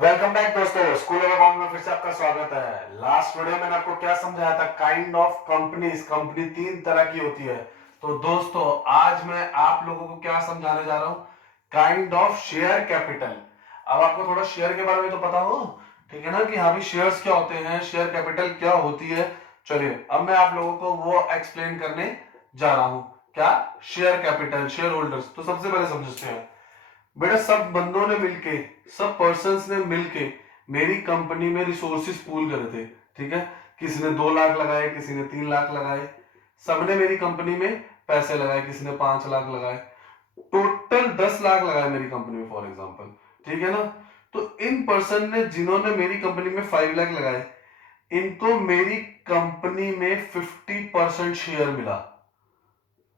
Welcome back दोस्तों, school of account में फिर से आपका स्वागत है। लास्ट वीडियो में मैंने आपको क्या समझाया था, काइंड ऑफ कंपनीज। कंपनी तीन तरह की होती है। तो दोस्तों आज मैं आप लोगों को क्या समझाने जा रहा हूं, काइंड ऑफ शेयर कैपिटल। अब आपको थोड़ा शेयर के बारे में तो पता हो, ठीक है ना, कि हाँ भी शेयर्स क्या होते हैं, शेयर कैपिटल क्या होती है। चलिए अब मैं आप लोगों को वो एक्सप्लेन करने जा रहा हूं। क्या शेयर कैपिटल, शेयर होल्डर्स। तो सबसे पहले समझते हैं बेटा, सब बंदों ने मिलके, सब पर्सन्स ने मिलके मेरी कंपनी में रिसोर्सेज पूल करे थे। ठीक है, किसी ने 2 लाख लगाए, किसी ने 3 लाख लगाए, सबने मेरी कंपनी में पैसे लगाए, किसी ने 5 लाख लगाए, टोटल 10 लाख लगाए मेरी कंपनी में फॉर एग्जाम्पल। ठीक है ना। तो इन पर्सन ने जिन्होंने मेरी कंपनी में 5 लाख लगाए, इनको मेरी कंपनी में 50% शेयर मिला।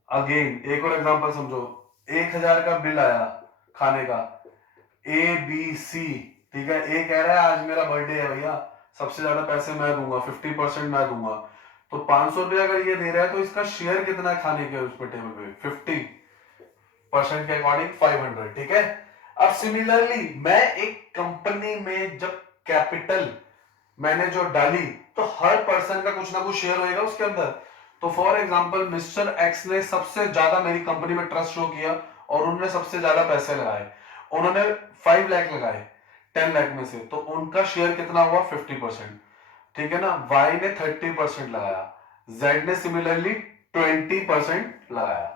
अगेन एक और एग्जांपल समझो, 1,000 का बिल आया खाने का, ए बी सी। ठीक है, ए कह रहा है आज मेरा बर्थडे है भैया, सबसे ज्यादा पैसे मैं दूंगा, 50% मैं दूंगा। तो 500 रुपया अगर ये दे रहा है तो इसका शेयर कितना है खाने के उस पर टेबल पे, 50% के अकॉर्डिंग 500। ठीक है। अब सिमिलरली मैं एक कंपनी में जब कैपिटल मैंने जो डाली, तो हर पर्सन का कुछ ना कुछ शेयर होएगा उसके अंदर। तो फॉर एग्जांपल मिस्टर एक्स ने सबसे ज्यादा मेरी कंपनी में ट्रस्ट शो किया और उन्होंने सबसे ज्यादा पैसे लगाए। उन्होंने 5 लाख लगाए 10 लाख में से, तो उनका शेयर कितना हुआ, 50%। ठीक है ना। वाई ने 30% लगाया, जेड ने सिमिलरली 20% लगाया।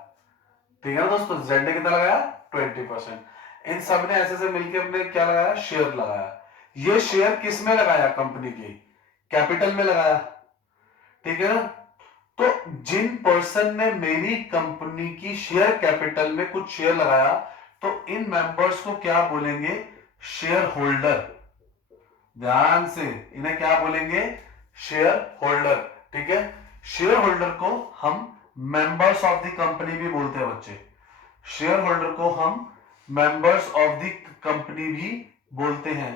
ठीक है ना दोस्तों, जेड ने कितना लगाया, 20%। इन सब ने ऐसे से मिलकर अपने क्या लगाया, शेयर लगाया। ये शेयर किस में लगाया, कंपनी की कैपिटल में लगाया। ठीक है ना। तो जिन पर्सन ने मेरी कंपनी की शेयर कैपिटल में कुछ शेयर लगाया, तो इन मेंबर्स को क्या बोलेंगे, शेयर होल्डर। ध्यान से, इन्हें क्या बोलेंगे, शेयर होल्डर। ठीक है। शेयर होल्डर को हम मेंबर्स ऑफ द कंपनी भी बोलते हैं बच्चे। शेयर होल्डर को हम मेंबर्स ऑफ द कंपनी भी बोलते हैं।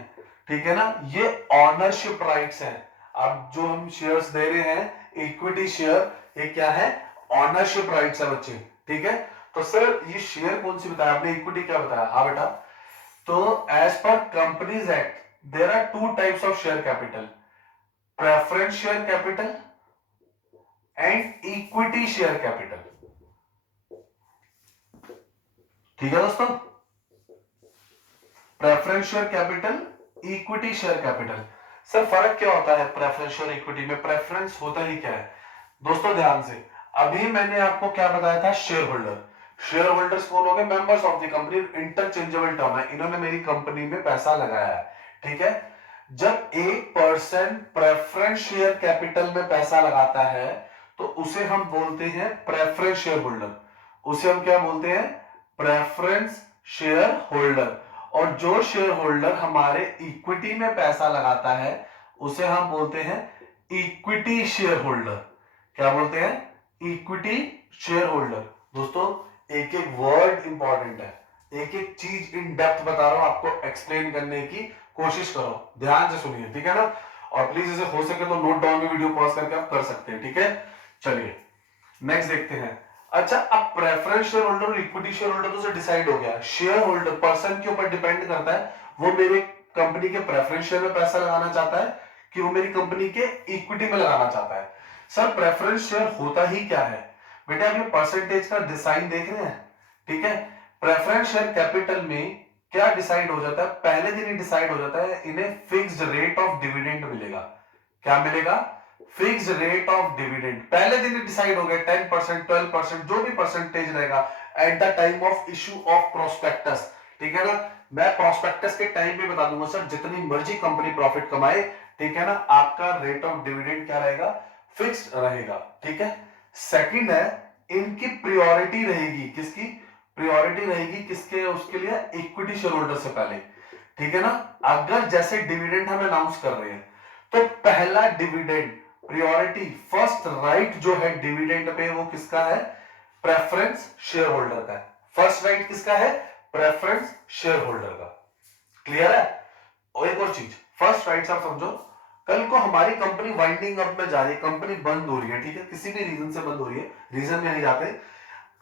ठीक है ना। ये ऑनरशिप राइट्स हैं। अब जो हम शेयर्स दे रहे हैं, इक्विटी शेयर, ये क्या है, ऑनरशिप राइट्स है बच्चे। ठीक है। तो सर ये शेयर कौन सी बताया आपने, इक्विटी क्या बताया, हाँ बेटा। तो as per Companies Act there are 2 types of share capital, preference share capital and equity share capital. ठीक है दोस्तों, preference share capital, equity share capital. Sir फर्क क्या होता है प्रेफरेंस और इक्विटी में, प्रेफरेंस होता ही क्या है दोस्तों, ध्यान से। अभी मैंने आपको क्या बताया था, शेयर होल्डर। शेयर होल्डर्स कौन हो गए, members of the company, interchangeable term है, इन्होंने मेरी कंपनी में पैसा लगाया है। ठीक है। जब एक पर्सन प्रेफरेंस शेयर कैपिटल में पैसा लगाता है, तो उसे हम बोलते हैं प्रेफरेंस शेयर होल्डर। उसे हम क्या बोलते हैं, प्रेफरेंस शेयर होल्डर। और जो शेयर होल्डर हमारे इक्विटी में पैसा लगाता है, उसे हम बोलते हैं इक्विटी शेयर होल्डर। क्या बोलते हैं, इक्विटी शेयर होल्डर। दोस्तों एक एक वर्ड इंपॉर्टेंट है, एक एक चीज इन डेप्थ बता रहा हूं आपको, एक्सप्लेन करने की कोशिश करो, ध्यान से सुनिए। ठीक है ना। और प्लीज इसे हो सके तो नोट डाउन में वीडियो पॉज करके आप कर सकते हैं। ठीक है। चलिए नेक्स्ट देखते हैं। अच्छा, अब प्रेफरेंस शेयर होल्डर और इक्विटी शेयर होल्डर तो डिसाइड हो गया। शेयर होल्डर पर्सन के ऊपर डिपेंड करता है, वो मेरे कंपनी के प्रेफरेंस शेयर में पैसा लगाना चाहता है कि वो मेरी कंपनी के इक्विटी में लगाना चाहता है। सर प्रेफरेंस शेयर होता ही क्या है बेटा, आप ये परसेंटेज का डिसाइन देख रहे हैं। ठीक है। प्रेफरेंस शेयर कैपिटल में क्या डिसाइड हो जाता है, पहले दिन ही डिसाइड हो जाता है, इन्हें फिक्स्ड रेट ऑफ डिविडेंड मिलेगा। क्या मिलेगा, फिक्स रेट ऑफ डिविडेंड। पहले दिन डिसाइड हो गया, 10%, 12%, जो भी परसेंटेज रहेगा eight the time of issue of prospectus. ठीक है ना। मैं प्रोस्पेक्टस के टाइम पे बता दूंगा सर, जितनी मर्जी कंपनी प्रॉफिट कमाए, ठीक है ना, आपका रेट ऑफ डिविडेंड क्या रहेगा, फिक्स्ड रहेगा। ठीक है। सेकंड है, इनकी प्रायोरिटी रहेगी, किसकी प्रायोरिटी रहेगी, किसके, उसके लिए इक्विटी शेयर होल्डर से पहले। ठीक है ना। अगर जैसे डिविडेंड हम अनाउंस कर रहे हैं, तो पहला डिविडेंड, प्रायोरिटी, फर्स्ट राइट जो है डिविडेंड पे, वो किसका है, प्रेफरेंस शेयर होल्डर का है। फर्स्ट राइट किसका है, प्रेफरेंस शेयर होल्डर का। क्लियर है। और एक और चीज, फर्स्ट राइट आप समझो, कल को हमारी कंपनी वाइंडिंग अप में जा रही है, कंपनी बंद हो रही है, ठीक है, किसी भी रीजन से बंद हो रही है, रीजन में नहीं जाते,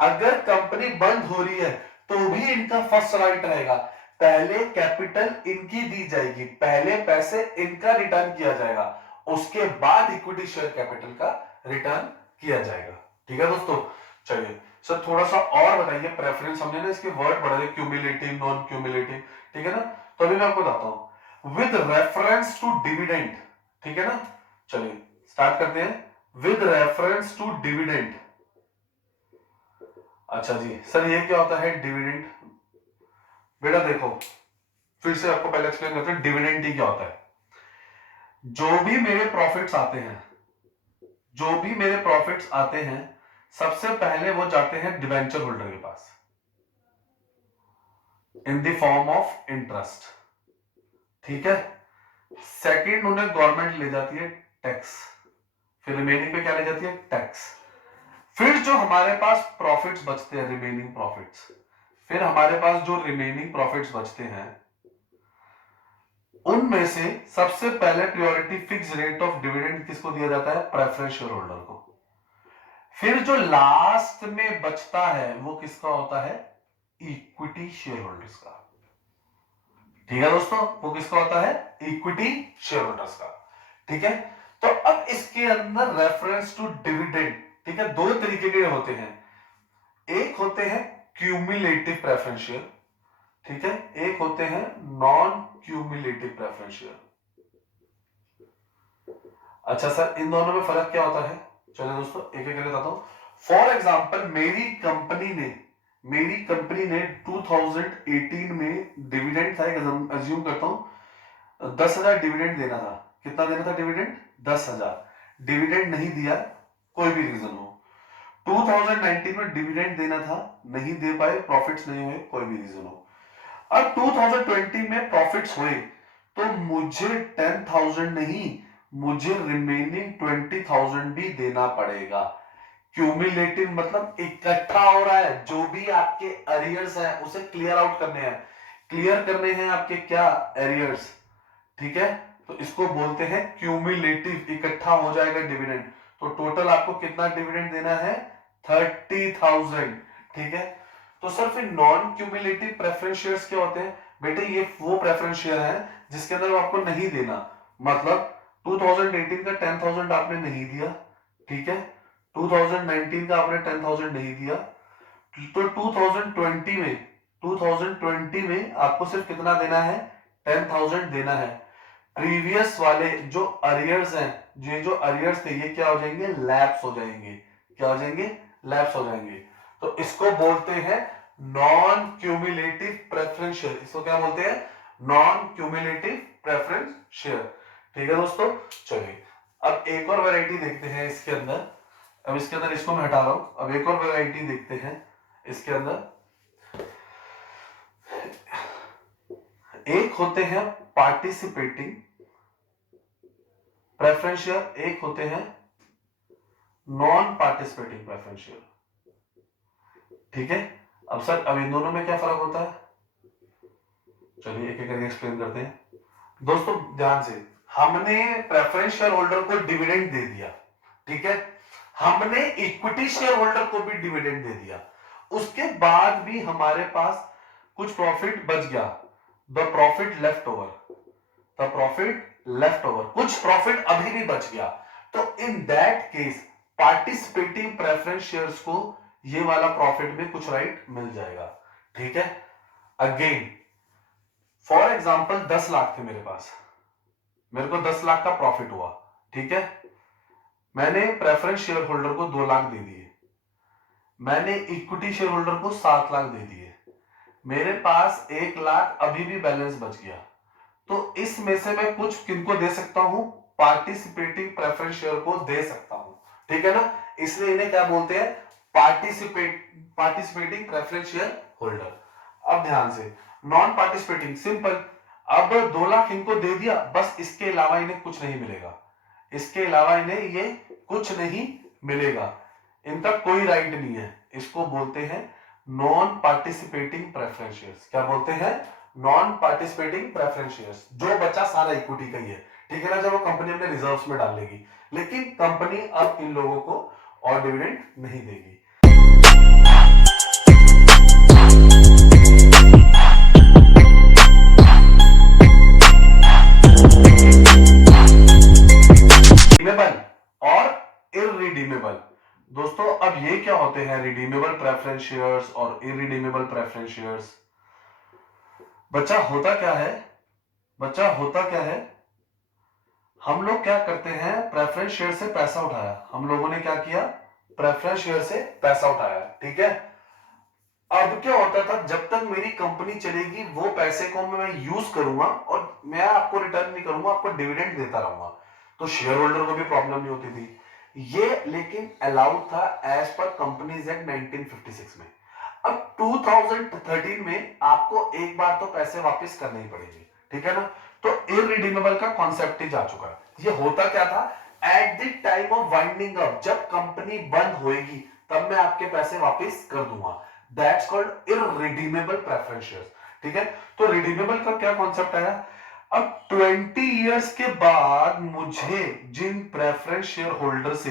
अगर कंपनी बंद हो रही है तो भी इनका फर्स्ट राइट रहेगा पहले कैपिटल इनकी दी जाएगी, पहले पैसे इनका रिटर्न किया जाएगा, उसके बाद इक्विटी शेयर कैपिटल का रिटर्न किया जाएगा। ठीक है दोस्तों, चलिए सर थोड़ा सा और बताइए प्रेफरेंस, हमने ना इसके वर्ड पढ़ा है क्यूमुलेटिव, नॉन क्यूमुलेटिव, ठीक है ना। तो अभी मैं आपको बताता हूं विद रेफरेंस टू डिविडेंड, ठीक है ना। चलिए स्टार्ट करते हैं विद रेफरेंस टू डिविडेंड। अच्छा जी सर ये क्या होता है डिविडेंड? बेटा देखो फिर से आपको पहले एक्सप्लेन करते हैं डिविडेंड ही क्या होता है। जो भी मेरे प्रॉफिट्स आते हैं, जो भी मेरे प्रॉफिट्स आते हैं, सबसे पहले वो जाते हैं डिवेंचर होल्डर के पास in the form of interest, ठीक है। सेकंड उन्हें गवर्नमेंट ले जाती है टैक्स, फिर रिमेनिंग पे क्या ले जाती है टैक्स। फिर जो हमारे पास प्रॉफिट्स बचते हैं रिमेनिंग प्रॉफिट्स, फिर हमारे पास जो रिमेनिंग प्रॉफिट्स बचते हैं उनमें से सबसे पहले priority fix rate of dividend किसको दिया जाता है? प्रेफरेंस शेयर होल्डर को। फिर जो लास्ट में बचता है वो किसका होता है? इक्विटी शेयर होल्डर्स का। ठीक है दोस्तों, वो किसका होता है? इक्विटी शेयर होल्डर्स का। ठीक है, तो अब इसके अंदर रेफरेंस टू डिविडेंड, ठीक है, दो तरीके के होते हैं। एक होते हैं क्यूमुलेटिव प्रेफरेंस शेयर, ठीक है, एक होते हैं नॉन क्यूमुलेटिव प्रेफरेंस शेयर। अच्छा सर इन दोनों में फर्क क्या होता है? चलिए दोस्तों एक एक करके बताता हूं। फॉर एग्जांपल मेरी कंपनी ने 2018 में डिविडेंड था, अज्यूम करता हूं 10,000 डिविडेंड देना था। कितना देना था डिविडेंड? 10,000। डिविडेंड नहीं दिया, कोई भी रीजन हो। 2019 में डिविडेंड देना था, नहीं दे पाए, प्रॉफिट्स नहीं हुए, कोई भी रीजन हो। अब 2020 में प्रॉफिट्स हुए तो मुझे 10,000 नहीं, मुझे रिमेनिंग 20,000 भी देना पड़ेगा। क्यूमुलेटिव मतलब इकट्ठा हो रहा है, जो भी आपके अरियर्स हैं उसे क्लियर आउट करने हैं, क्लियर करने हैं आपके क्या अरियर्स, ठीक है, तो इसको बोलते हैं क्यूमुलेटिव, इकट्ठा हो जाएगा डिविडेंड। तो टोटल आपको कितना डिविडेंड देना है? 30,000। ठीक है, तो सर फिर नॉन क्यूमुलेटिव प्रेफरेंस शेयर्स क्या होते हैं? बेटे ये वो प्रेफरेंस शेयर है जिसके अंदर आपको नहीं देना, मतलब 2018 का 10,000 आपने नहीं दिया, ठीक है, 2019 का आपने 10,000 नहीं दिया, तो 2020 में आपको सिर्फ कितना देना है? 10,000 देना है। प्रीवियस वाले जो अरियर्स हैं, जो अरियर्स थे ये क्या हो जाएंगे? लैप्स हो जाएंगे। क्या हो जाएंगे? लैप्स हो जाएंगे। तो इसको बोलते हैं नॉन क्यूमुलेटिव प्रेफरेंस शेयर। इसको क्या बोलते हैं? Non cumulative preference share. ठीक है दोस्तों, चलिए अब एक और वैरायटी देखते हैं इसके अंदर। अब इसके अंदर इसको मैं हटा रहा हूं, अब एक और वैरायटी देखते हैं इसके अंदर। एक होते हैं पार्टिसिपेटिंग प्रेफरेंस शेयर, एक होते हैं नॉन पार्टिसिपेटिंग प्रेफरेंस शेयर। ठीक है, अब सर अब इन दोनों में क्या फर्क होता है? चलिए एक एक करके एक्सप्लेन करते हैं। दोस्तों ध्यान से, हमने प्रेफरेंस शेयर होल्डर को डिविडेंड दे दिया, ठीक है, हमने इक्विटी शेयर होल्डर को भी डिविडेंड दे दिया, उसके बाद भी हमारे पास कुछ प्रॉफिट बच गया, the profit left over, the profit left over, कुछ प्रॉफिट अभी भी बच गया। तो in that case participating preference shares को ये वाला प्रॉफिट में कुछ राइट मिल जाएगा। ठीक है, अगेन फॉर एग्जांपल 10 लाख थे मेरे पास, मेरे को 10 लाख का प्रॉफिट हुआ, ठीक है, मैंने प्रेफरेंस शेयर होल्डर को 2 लाख दे दिए, मैंने इक्विटी शेयर होल्डर को 7 लाख दे दिए, मेरे पास 1 लाख अभी भी बैलेंस बच गया। तो इसमें से मैं कुछ किनको दे सकता हूं? पार्टिसिपेटिंग प्रेफरेंस शेयर को दे सकता हूं, ठीक है ना, इसलिए इन्हें क्या बोलते हैं? Participating preference share holder. अब ध्यान से, नॉन पार्टिसिपेटिंग सिंपल, अब 2 लाख इनको दे दिया, बस इसके अलावा इन्हें कुछ नहीं मिलेगा, इसके अलावा इन्हें ये कुछ नहीं मिलेगा, इनका कोई राइट नहीं है। इसको बोलते हैं नॉन पार्टिसिपेटिंग प्रेफरेंस शेयर्स। क्या बोलते हैं? Non participating preference shares. जो बचा सारा इक्विटी का ही है, ठीक है ना, जब वो कंपनी अपने रिजर्व्स में डाल लेगी, लेकिन कंपनी अब इन लोगों को और डिविडेंड नहीं देगी। दोस्तों अब ये क्या होते हैं रिडीमेबल प्रेफरेंस शेयर्स और इरिडीमेबल प्रेफरेंस शेयर्स? बच्चा होता क्या है, बच्चा होता क्या है, हम लोग क्या करते हैं, प्रेफरेंस शेयर से पैसा उठाया, हम लोगों ने क्या किया, प्रेफरेंस शेयर से पैसा उठाया, ठीक है। अब क्या होता था, जब तक मेरी कंपनी चलेगी वो पैसे को मैं यूज करूंगा और मैं आपको रिटर्न नहीं करूंगा, आपको डिविडेंड देता रहूंगा, तो शेयर होल्डर को भी प्रॉब्लम नहीं होती थी ये, लेकिन अलाउड था एज पर कंपनीज एक्ट 1956 में। अब 2013 में आपको एक बार तो पैसे वापस करने ही पड़ेंगे, ठीक है ना। तो इरिडीमेबल का कॉन्सेप्ट ही जा चुका है। ये होता क्या था, eight the time of winding up, जब कंपनी बंद होएगी तब मैं आपके पैसे वापस कर दूंगा, that's called irredeemable preference shares, ठीक है। तो रिडीमेबल का क्या कॉन्सेप्ट आया, अब 20 इयर्स के बाद मुझे जिन प्रेफरेंस शेयर होल्डर से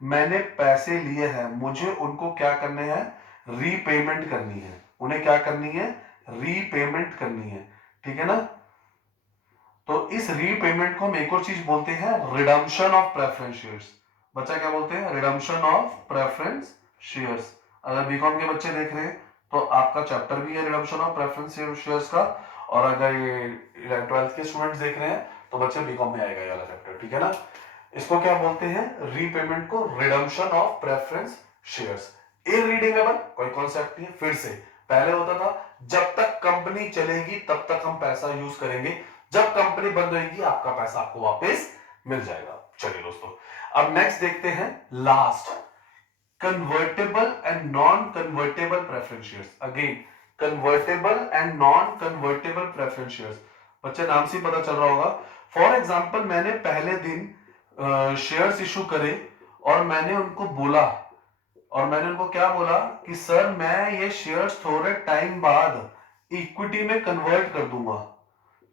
मैंने पैसे लिए हैं, मुझे उनको क्या करने हैं, रीपेमेंट करनी है, उन्हें क्या करनी है, रीपेमेंट करनी है, ठीक है ना। तो इस रीपेमेंट को हम एक और चीज बोलते हैं, रिडम्पशन ऑफ प्रेफरेंस शेयर्स। बच्चा क्या बोलते हैं, रिडम्पशन ऑफ प्रेफरेंस शेयर्स। अगर बीकॉम के बच्चे देख रहे हैं तो आपका चैप्टर भी है रिडम्पशन ऑफ प्रेफरेंस शेयर्स का, और अगर ये 12th के स्टूडेंट्स देख रहे हैं तो बच्चे बीकॉम में आएगा ये वाला चैप्टर, ठीक है ना। इसको क्या बोलते हैं, रीपेमेंट को redemption of preference shares. Irredeemable कोई कॉन्सेप्ट नहीं है, फिर से पहले होता था जब तक कंपनी चलेगी तब तक हम पैसा यूज करेंगे, जब कंपनी बंद होगी आपका पैसा आपको वापस मिल जाएगा। चलिए दोस्तों अब नेक्स्ट देखते हैं, last, convertible and non convertible preference shares. Again convertible and non convertible preference shares, बच्चे नाम से पता चल रहा होगा। फॉर एग्जांपल मैंने पहले दिन शेयर्स इशू करे और मैंने उनको बोला, और मैंने उनको क्या बोला कि सर मैं ये शेयर्स थोड़े टाइम बाद इक्विटी में कन्वर्ट कर दूंगा,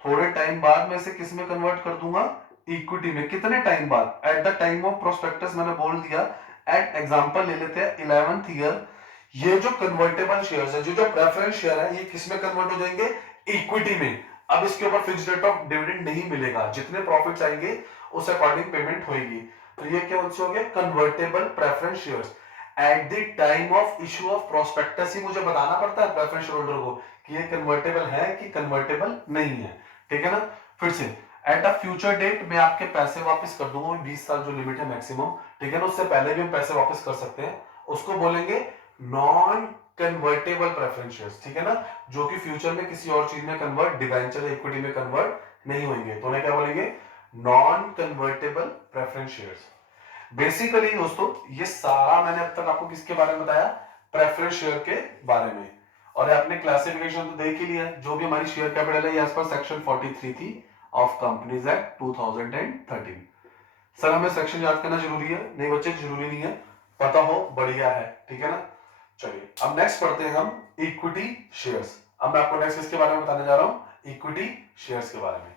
थोड़े टाइम बाद में से किस में कन्वर्ट कर दूंगा, इक्विटी में। कितने टाइम बाद, eight the time of prospectus मैंने बोल दिया। एट एग्जांपल ले लेते हैं 11th ईयर, ये जो कन्वर्टेबल शेयर्स है, जो प्रेफरेंस शेयर है, ये किस में कन्वर्ट हो जाएंगे, इक्विटी में। अब इसके ऊपर फिक्स रेट ऑफ डिविडेंड नहीं मिलेगा, जितने प्रॉफिट्स आएंगे उस अकॉर्डिंग पेमेंट होगी। तो ये क्या हो गया, convertible preference shares. At the time of issue of prospectus ही मुझे बताना पड़ता है प्रेफरेंस शेयर होल्डर को कि ये कन्वर्टेबल है कि कन्वर्टेबल नहीं है, ठीक है ना। फिर से एट अ फ्यूचर डेट मैं आपके पैसे वापस कर दूंगा, 20 साल जो लिमिट है मैक्सिमम, ठीक है ना, उससे पहले भी हम पैसे वापस कर सकते हैं, उसको बोलेंगे नॉन कन्वर्टेबल प्रेफरेंस शेयर्स, ठीक है ना, जो कि फ्यूचर में किसी और चीज में कन्वर्ट, डिवेंचर या इक्विटी में कन्वर्ट नहीं होंगे, तो उन्हें क्या बोलेंगे, non convertible preference shares. Basically दोस्तों ये सारा मैंने अब तक आपको किसके बारे में बताया, प्रेफरेंस शेयर के बारे में। और आपने क्लासिफिकेशन तो देख ही लिया, जो भी हमारी शेयर कैपिटल है, एज पर सेक्शन 43 थी ऑफ कंपनीज एक्ट 2013। सर हमें सेक्शन याद करना जरूरी है, नहीं बच्चे जरूरी नहीं है, पता हो बढ़िया है, ठीक है ना। चलिए अब नेक्स्ट पढ़ते हैं हम इक्विटी शेयर्स। अब मैं आपको नेक्स्ट इसके बारे में बताने जा रहा हूं, इक्विटी शेयर्स के बारे में।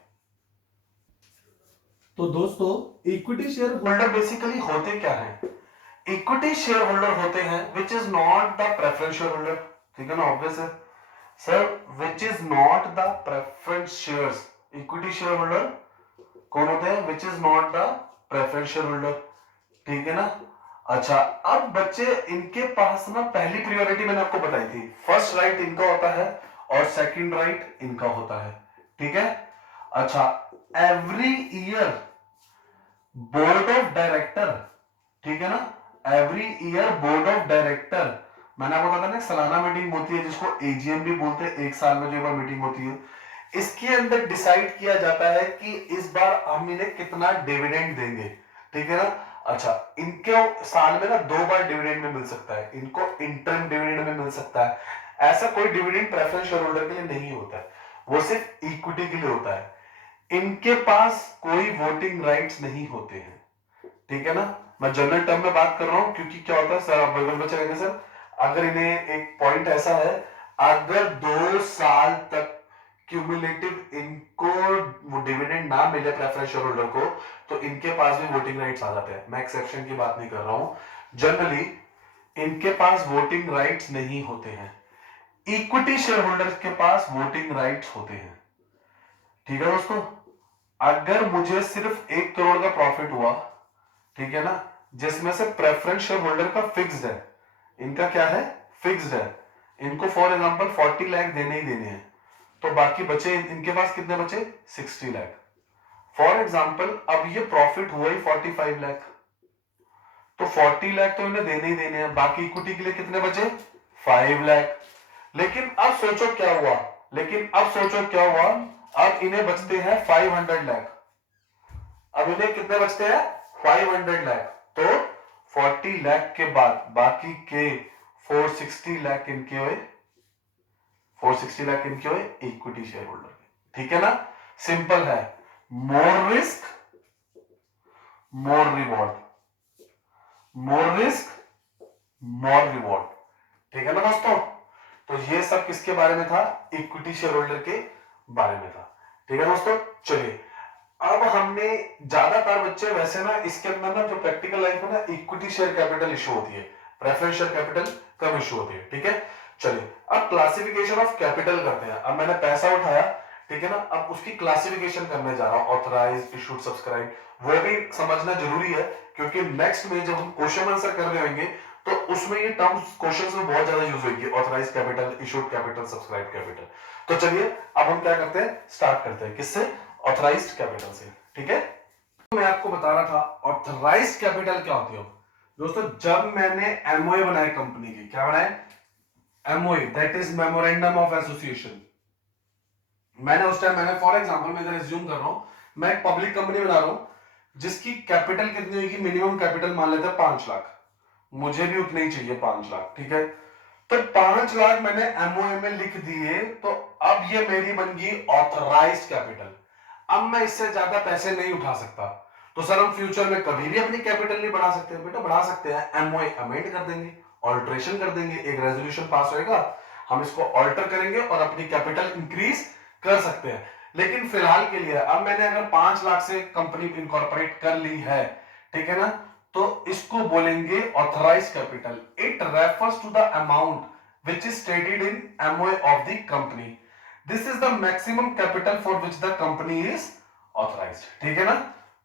तो दोस्तों इक्विटी शेयर होल्डर बेसिकली होते क्या है, इक्विटी शेयर होल्डर होते हैं which is not the preference share holder, ठीक है ना, ऑब्वियस है sir, which is not the preference shares. Equity share holder कौन होते हैं, which is not the preference share holder, ठीक है ना। अच्छा अब बच्चे इनके पास ना पहली प्रायोरिटी मैंने आपको बताई थी, फर्स्ट राइट इनका होता है और सेकंड राइट इनका होता है, ठीक है। अच्छा every year board of director, ठीक है ना, every year board of director, मैंने आपको बताया ना सालाना मीटिंग होती है जिसको एजीएम भी बोलते हैं, एक साल में जो एक बार मीटिंग होती है, इसके अंदर डिसाइड किया जाता है कि इस बार हम इन्हें कितना डिविडेंड देंगे, ठीक है ना। अच्छा इनके साल में ना 2 बार डिविडेंड में मिल सकता है, इनको इंटरम डिविडेंड में मिल सकता है, ऐसा कोई डिविडेंड प्रेफरेंस शेयर होल्डर के लिए नहीं होता है, वो सिर्फ इक्विटी के लिए होता है, इनके पास कोई वोटिंग राइट्स नहीं होते हैं, ठीक है ना। मैं जनरल टर्म में बात कर रहा हूं क्योंकि क्या होता है सर, बच्चे कहेंगे सर अगर इन्हें एक पॉइंट ऐसा है, अगर 2 साल तक क्यूमुलेटिव इनको डिविडेंड ना मिले प्रेफरेंस शेयर होल्डर को, तो इनके पास भी वोटिंग राइट्स आ जाते हैं। मैं एक्सेप्शन की बात नहीं कर रहा हूं, जनरली इनके पास वोटिंग राइट्स नहीं होते हैं, इक्विटी शेयर होल्डर के पास वोटिंग राइट्स होते हैं, ठीक है दोस्तों। अगर मुझे सिर्फ 1 करोड़ का प्रॉफिट हुआ, ठीक है ना, जिसमें से प्रेफरेंस शेयर होल्डर का फिक्स्ड है, इनका क्या है, फिक्स्ड है, इनको फॉर एग्जांपल 40 लाख देने ही देने हैं, तो बाकी बचे इनके पास कितने बचे, 60 लाख। फॉर एग्जांपल अब ये प्रॉफिट हुआ ही 45 लाख, तो 40 लाख तो इन्हें देने ही देने हैं, बाकी इक्विटी के लिए कितने बचे, 5 लाख। लेकिन अब सोचो क्या हुआ, अब इन्हें बचते हैं 500 लाख, अब इन्हें कितने बचते हैं, 500 लाख। तो 40 लाख के बाद बाकी के 460 लाख इनके हुए, 460 लाख इनके हुए इक्विटी शेयर होल्डर के। ठीक है ना, सिंपल है, मोर रिस्क मोर रिवॉर्ड, मोर रिस्क मोर रिवॉर्ड। ठीक है ना दोस्तों, तो ये सब किसके बारे में था, इक्विटी शेयर होल्डर के बारे में था। ठीक है दोस्तों, चलिए अब हमने ज्यादातर बच्चे वैसे ना इसके अंदर ना जो प्रैक्टिकल लाइफ में ना इक्विटी शेयर कैपिटल इशू होती है, प्रेफरेंस शेयर कैपिटल कम इशू होती है। ठीक है, चलिए अब क्लासिफिकेशन ऑफ कैपिटल करते हैं। अब मैंने पैसा उठाया, ठीक है ना, अब उसकी क्लासिफिकेशन करने जा रहा हूं, ऑथराइज, इशूड, सब्सक्राइब, वो भी समझना जरूरी है, क्योंकि नेक्स्ट में जब हम क्वेश्चन आंसर कर रहे होंगे तो उसमें ये टर्म्स क्वेश्चन में बहुत ज्यादा यूज होगी, authorise capital, issued capital, subscribe capital. तो चलिए अब हम क्या करते हैं, स्टार्ट करते हैं, किससे, ऑथराइज्ड कैपिटल से। ठीक है, तो मैं आपको बता रहा था ऑथराइज्ड कैपिटल क्या होती है दोस्तों। जब मैंने एमओए बनाए कंपनी की, क्या बनाए, MOA, that is memorandum of association. मैंने उस टाइम, मैंने फॉर एग्जांपल मैं इधर एज्यूम कर रहा हूं, मैं एक पब्लिक कंपनी बना रहा हूं जिसकी कैपिटल कितनी होगी, मिनिमम कैपिटल मान लेते हैं 5 लाख, मुझे भी उतने ही चाहिए 5 लाख। ठीक है, तो 5 लाख मैंने एमओए में लिख दिए, तो अब ये मेरी बन गई ऑथराइज्ड कैपिटल। अब मैं इससे ज्यादा पैसे नहीं उठा सकता, तो सर हम फ्यूचर में कभी भी अपनी कैपिटल नहीं बढ़ा सकते, बेटा बढ़ा सकते हैं, एमओए अमेंड कर देंगे, ऑल्ट्रेशन कर देंगे, एक रेजोल्यूशन पास होएगा, हम इसको ऑल्टर करेंगे और अपनी कैपिटल इंक्रीज कर सकते हैं। लेकिन फिलहाल के लिए अब मैंने अगर 5 लाख से कंपनी इनकॉर्पोरेट कर ली है, ठीक है ना, तो इसको बोलेंगे authorise capital. It refers to the amount which is stated in MOA of the company. This is the maximum capital for which the company is authorised. ठीक है ना,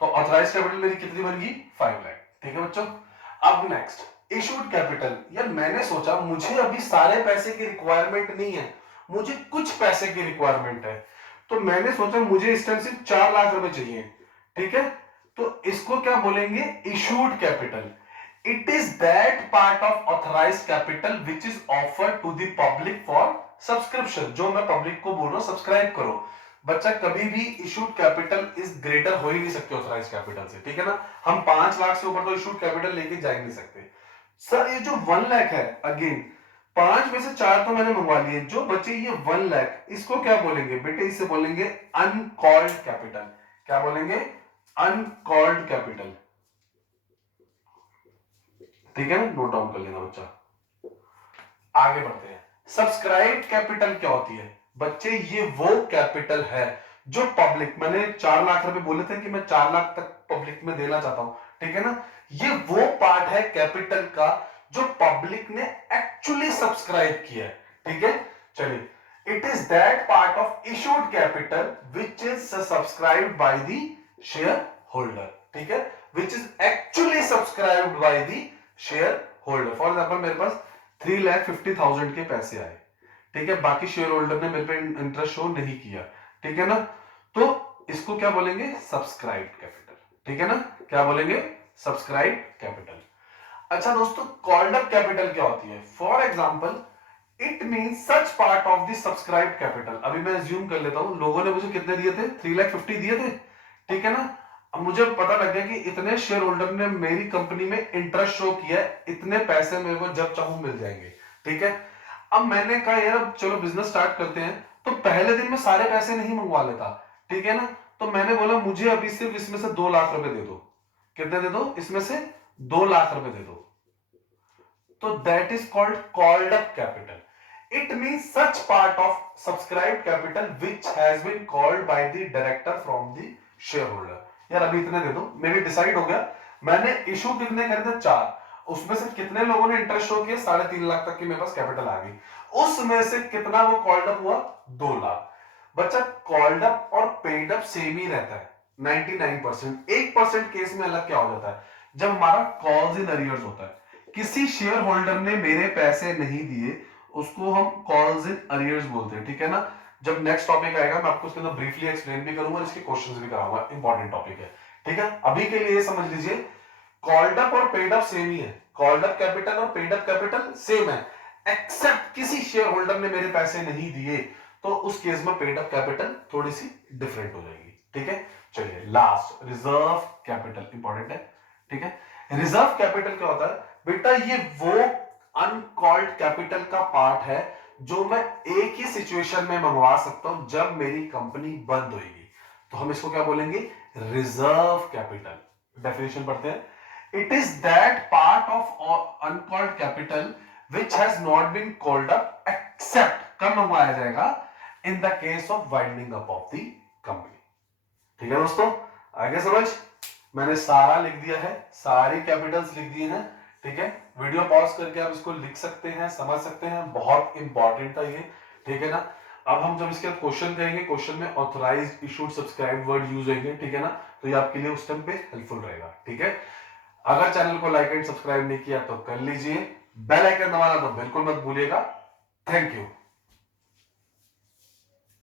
तो ऑथराइज कैपिटल मेरी कितनी बन गई, 5 लाख। ठीक है बच्चों, अब नेक्स्ट इशूड कैपिटल। यार मैंने सोचा मुझे अभी सारे पैसे की रिक्वायरमेंट नहीं है, मुझे कुछ पैसे की रिक्वायरमेंट है, तो मैंने सोचा मुझे इस टाइम सिर्फ 4 लाख रुपए चाहिए। ठीक है, तो इसको क्या बोलेंगे, issued capital. It is that part of authorised capital which is offered to the public for subscription. जो मैं पब्लिक को बोल रहा हूं सब्सक्राइब करो। बच्चा कभी भी इशूड कैपिटल इज ग्रेटर हो ही नहीं सकते ऑथराइज्ड कैपिटल से। ठीक है ना, हम 5 लाख से ऊपर तो इशूड कैपिटल लेके जा ही नहीं सकते। सर ये जो 1 लाख है, अगेन 5 में से 4 तो मैंने मंगवा लिए, जो बचे ये 1 लाख, इसको क्या बोलेंगे बेटे, इसे बोलेंगे अनकॉल्ड कैपिटल। क्या बोलेंगे, अनकॉल्ड कैपिटल। ठीक है ना, नोट डाउन कर लेना बच्चा। आगे बढ़ते हैं, सब्सक्राइब कैपिटल क्या होती है बच्चे, ये वो कैपिटल है जो पब्लिक, मैंने 4 लाख रुपए बोले थे कि मैं 4 लाख तक पब्लिक में देना चाहता हूं। ठीक है ना, ये वो पार्ट है कैपिटल का जो पब्लिक ने एक्चुअली सब्सक्राइब किया है। ठीक है, चलिए, it is that part of issued capital which is subscribed by the share holder. ठीक है, which is actually subscribed by the share holder. For example मेरे पास 3,50,000 के पैसे आए, ठीक है, बाकी शेयर होल्डर ने मेरे पे इंटरेस्ट शो नहीं किया। ठीक है ना, तो इसको क्या बोलेंगे, सब्सक्राइब्ड कैपिटल। ठीक है ना, क्या बोलेंगे, सब्सक्राइब्ड कैपिटल। अच्छा दोस्तों, कॉल्ड अप कैपिटल क्या होती है, for example it means such part of the subscribed capital. अभी मैं अज्यूम कर लेता हूं लोगों ने मुझे कितने दिए थे, 3,50,000 दिए थे। ठीक है ना, अब मुझे पता लग गया कि इतने शेयर होल्डर ने मेरी कंपनी में इंटरेस्ट शो किया, इतने पैसे मेरे को जब चाहूं मिल जाएंगे। ठीक है, अब मैंने कहा यार चलो बिजनेस स्टार्ट करते हैं, तो पहले दिन में सारे पैसे नहीं मंगवा लेता। ठीक है ना, तो मैंने बोला मुझे अभी सिर्फ इसमें से 2 लाख रुपए दे दो। कितने दे दो, इसमें से 2 लाख रुपए दे दो, तो that is called up capital. It means such part of subscribed capital which has been called by the director from the share holder. यार अभी इतने दे दो, मेरी डिसाइड हो गया, मैंने इशू कितने करे थे, 4, उसमें से कितने लोगों ने इंटरेस्ट शो किया, 3.5 लाख तक की मेरे पास कैपिटल आ गई, उसमें से कितना वो कॉल्ड अप हुआ, 2 लाख। बच्चा कॉल्ड अप और पेड अप सेम ही रहता है 99%। 1% केस में अलग क्या हो जाता है, जब हमारा कॉल्स इन अरियर्स होता है, किसी शेयर होल्डर ने मेरे पैसे नहीं दिए, उसको हम कॉल्स इन अरियर्स बोलते हैं, ठीक है ना। जब नेक्स्ट टॉपिक आएगा मैं आपको उसके अंदर ब्रीफली एक्सप्लेन भी करूंगा, इसके क्वेश्चंस भी कराऊंगा, इंपॉर्टेंट टॉपिक है, ठीक है। अभी के लिए समझ लीजिए, कॉल्ड अप और पेड अप सेम ही है, कॉल्ड अप कैपिटल और पेड अप कैपिटल सेम है, एक्सेप्ट किसी शेयर होल्डर ने मेरे पैसे नहीं दिए, तो उस केस में पेड अप कैपिटल थोड़ी सी डिफरेंट हो जाएगी, ठीक है। चलिए लास्ट, रिजर्व कैपिटल इंपॉर्टेंट है, ठीक है। रिजर्व कैपिटल क्या होता है बेटा, ये वो अनकॉल्ड कैपिटल का पार्ट है जो मैं एक ही सिचुएशन में मंगवा सकता हूं जब मेरी कंपनी बंद होगी, तो हम इसको क्या बोलेंगे, रिजर्व कैपिटल। डेफिनेशन पढ़ते हैं, it is that part of uncalled capital which has not been called up except कब मंगवाया जाएगा, in the case of winding up of the company। ठीक है दोस्तों, आगे समझ, मैंने सारा लिख दिया है, सारी कैपिटल्स लिख दिए हैं, ठीक है। वीडियो पॉज करके आप इसको लिख सकते हैं, समझ सकते हैं, बहुत इंपॉर्टेंट था ये, ठीक है ना। अब हम जब इसके क्वेश्चन करेंगे, क्वेश्चन में authorised, issued, subscribe word use होंगे, ठीक है ना, तो ये आपके लिए उस टाइम पे हेल्पफुल रहेगा, ठीक है। अगर चैनल को लाइक एंड सब्सक्राइब नहीं किया तो कर लीजिए, बेल आइकन दबाना तो बिल्कुल मत भूलिएगा। Thank you.